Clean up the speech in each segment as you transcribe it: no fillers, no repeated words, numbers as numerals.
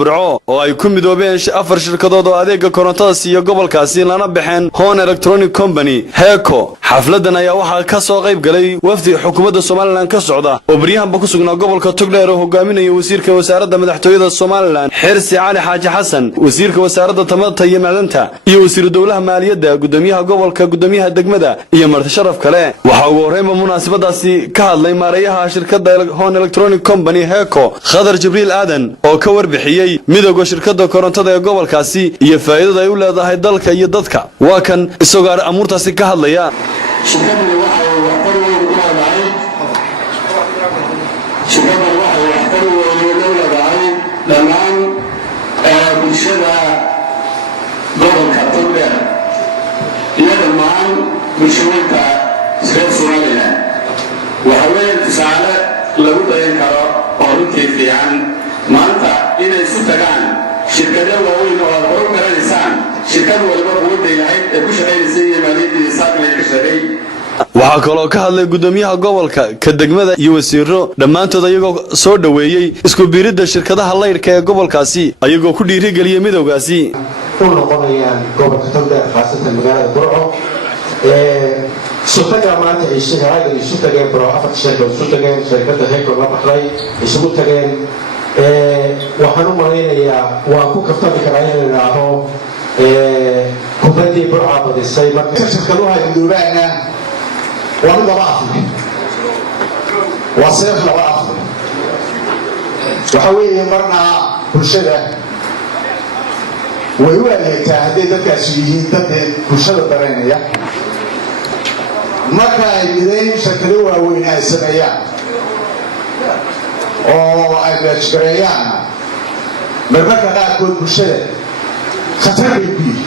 Burco oo ay ku midoobeen afar shirkadood oo adeega korontada siiyo gobolkaasi lana baxeen Hon Electronic Company Heko. xafladan ayaa waxa ka soo qayb galay wafdi xukuumadda Soomaaliland ka socda oo bariyahanba ku sugnaa gobolka Togdheer oo hogaaminaya wasiirka wasaaradda madaxtooyada Soomaaliland Xirsi Cali Xaaji Xasan, wasiirka wasaaradda tamarta iyo macdanta, iyo wasiir dowlaha maaliyadda, gudoomiyaha gobolka, gudoomiyaha degmada iyo marti sharaf kale. waxa ugu horeeyay munaasabadaasi ka hadlay maareeyaha shirkadda Hon Electronic Company Heko Khadar Jibriil Aadan oo ka warbixiyay midowga shirkadda korontada ee gobolkaasi iyo faa'iidada ay u leedahay dalka iyo dadka. waa kan isagoo amuurtaasi ka hadlaya. waxaa kaloo ka hadlay gudoomiyaha gobolka ka degmada iyo wasiiro dhammaantood ayagoo soo dhaweeyay isku biiridda shirkadaha laydhka ee gobolkaasi ayagoo ku dhiirigeliyay midowgaasi u noqonayaan gobolka Togdheer khaasatan magaalada Burco shirkadda maanta ay shaqada isu tageen Burco afar shirkad isu tageen shirkadda Heko la baxday isugu tageen waxaan u maleynayaa waa ku kaftami karaa inay raaho kubadii Burco badisay marka shirkaduhu ay duubaana waa laba afar waa seef laba afar waxa weeye marna bulshada way u adeegtaa haddii dadkaasi yihiin dad bulshada dareynaya marka ay midayn shirkado waaweyn ay sameeyaan oo ay beejgareeyaan marmarka qaarkood bulshada khatar bay ku yihiin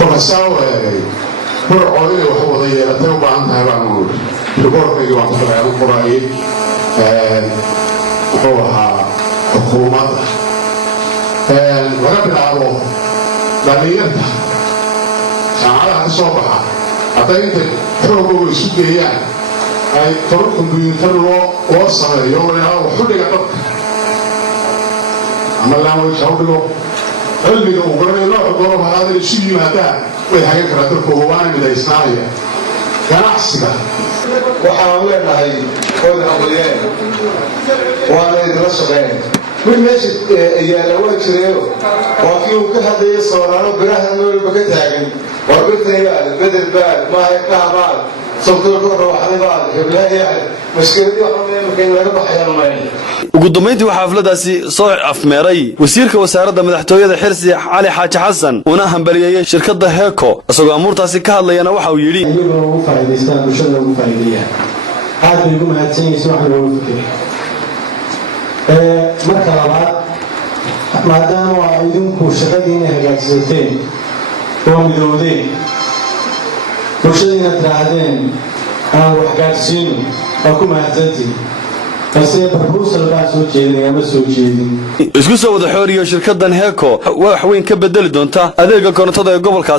فمساوي برعوني وحوضي يلتوب عنها بعنور لبوركي وعطفل عن القرائي وحوها حكومة ورب العروض دليلتها على الصباح أعطيت حرمه السجيان أي طرقهم بينتروا وصل يوم العروض وحلق طبق عمل لهم يشعروا علمي وقرني الله قرب هذا الشيء ماذا وهي كرتك وهوان من الإسرائيل كان أحسن وحاولنا هاي كل أولياء وأنا يدرسون من ماشي يا لوين شريرو وفيه كهذا يصورانه برهن البكتاعين وقلت يا بدر بال ما هي كهبال صوت الكرة وحلبال قبلها يعني مشكلتي وحنا ممكن نربح يا رماني ugu dambeyntii waxa xafladaasi soo afmeeray wasiirka wasaaradda madaxtooyada Xirsi Cali Xaaji Xasan una hambaliyay shirkadda Heko asagoo amuurtaasi ka hadlayana waxa uu yiri ayagoo ugu faa'iideystaan bulshada ugu faa'iideeyaan aad bay ugu mahadsanyihiin waxa loo fikiray marka labaad maadaama ay idinku shaqadiina hagaagsateen oo midoodeen bulshadiina tirahdeen aan wax gaarsiino oo ku mahadsantiin isku soo wada xooriyo shirkaddan Heko wax weyn ka bedeli doonta adeega korontada ee gobolka